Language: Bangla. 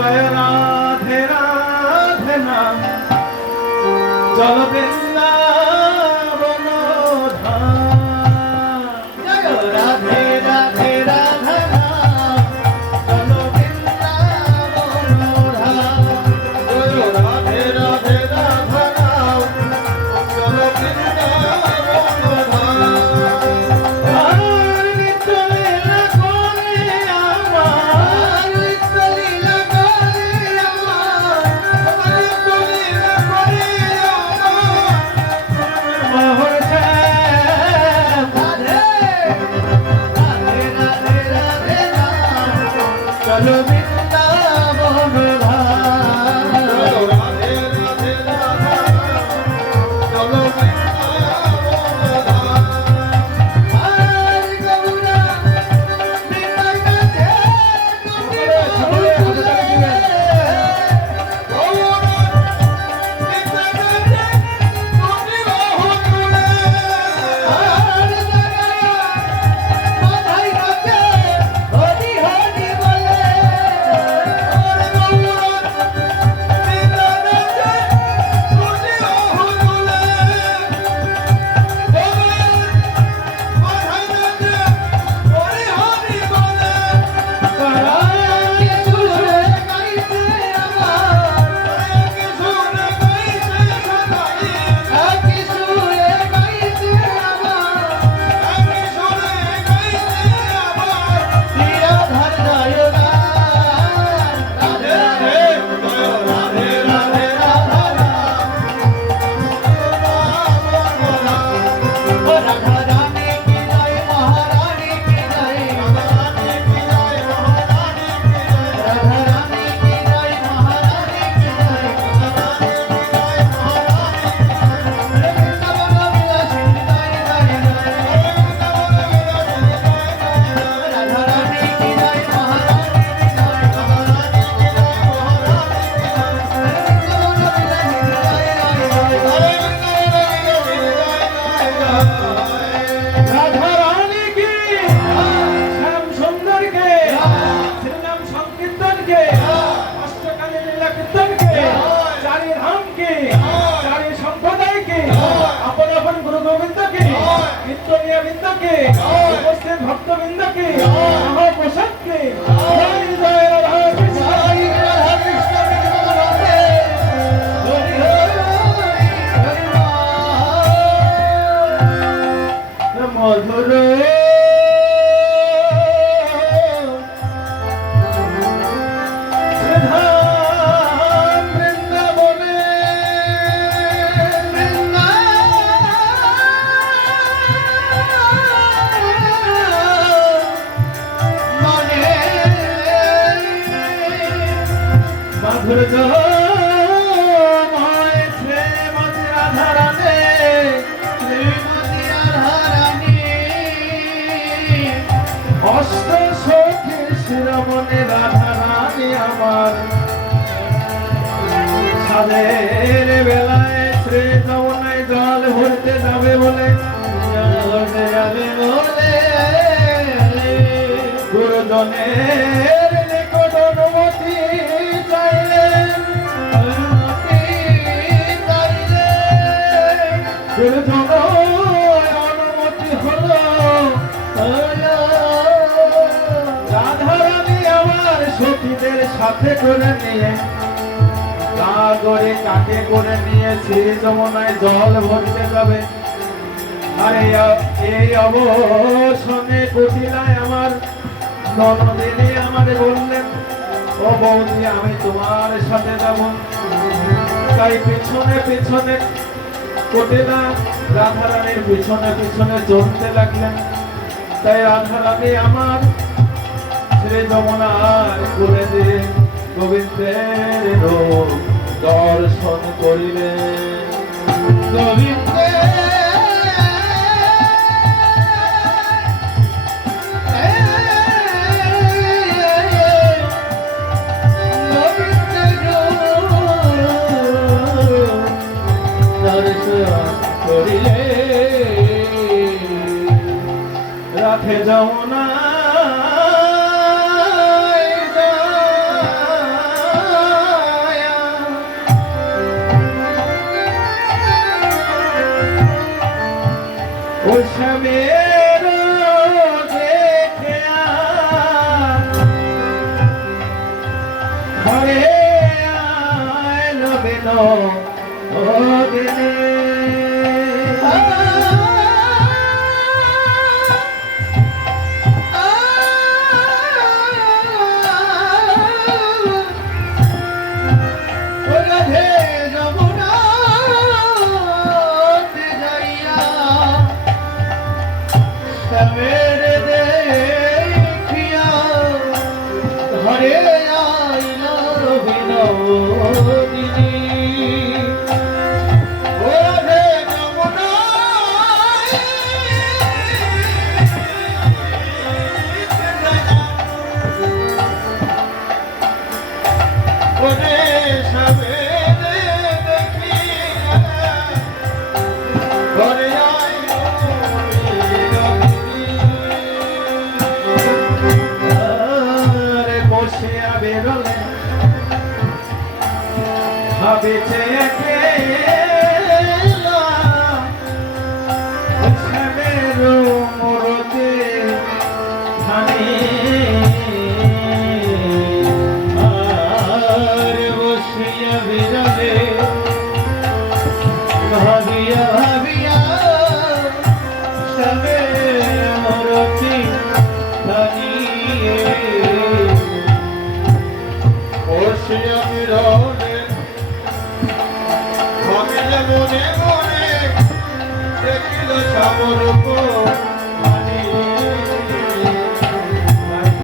জয় রাধে রাধে নাম চল বৃন্দাবন ধাম। জয় রাধে রাধে রাধে নাম চল বৃন্দাবন ধাম। জয় রাধে রাধে রাধে নাম চল বৃন্দাবন ধাম। চলো বৃন্দাবন ধাম। রাধে রাধে রাধা চলো বৃন্দাবন ধাম। আর গৌরা বৃন্দাই কাছে গৌরা বৃন্দাই কাছে কোটি বাহু তুলে। আর মাথায় কাছে হরি হরি বলে। ভক্তবৃন্দকে মহাপ্রসাদকে জয় জয় রাধা কৃষ্ণ রাধা কৃষ্ণ রাধে হরি হরি মধুর শিরোমণি রাধা রানী আমার সাধের বেলায় শ্রী যমুনায় জল ভরতে যাবে বলে গুরুজনের নিকট অনুমতি চাইলেন। গুরুজন অনুমতি হলো। রাধারানী আমার সখীদের সাথে করে নিয়ে সাগরে কাকে করে নিয়ে শ্রী যমুনায় জল ভরতে যাবে। আর এই অবসরে কুটিলায় আমার ননদিনী আমারে বললেন, ও বৌদি আমি তোমার সাথে যাব। তাই পিছনে পিছনে কুটিলা রাধারানীর পিছনে পিছনে চলতে লাগলেন। তাই রাধারানী আমার শ্রী যমুনার কুলে দিয়ে গোবিন্দের রূপ দর্শন করিলেন। গোবিন্দের করিলে রাধে যমুনা দিনে মেরে দেখিয়া ঘরে আইলা বিনোদিনী ওরে যমুনা ওরে সবেরে দেখিয়া ঘরে বেরোলে ভাবেছে একে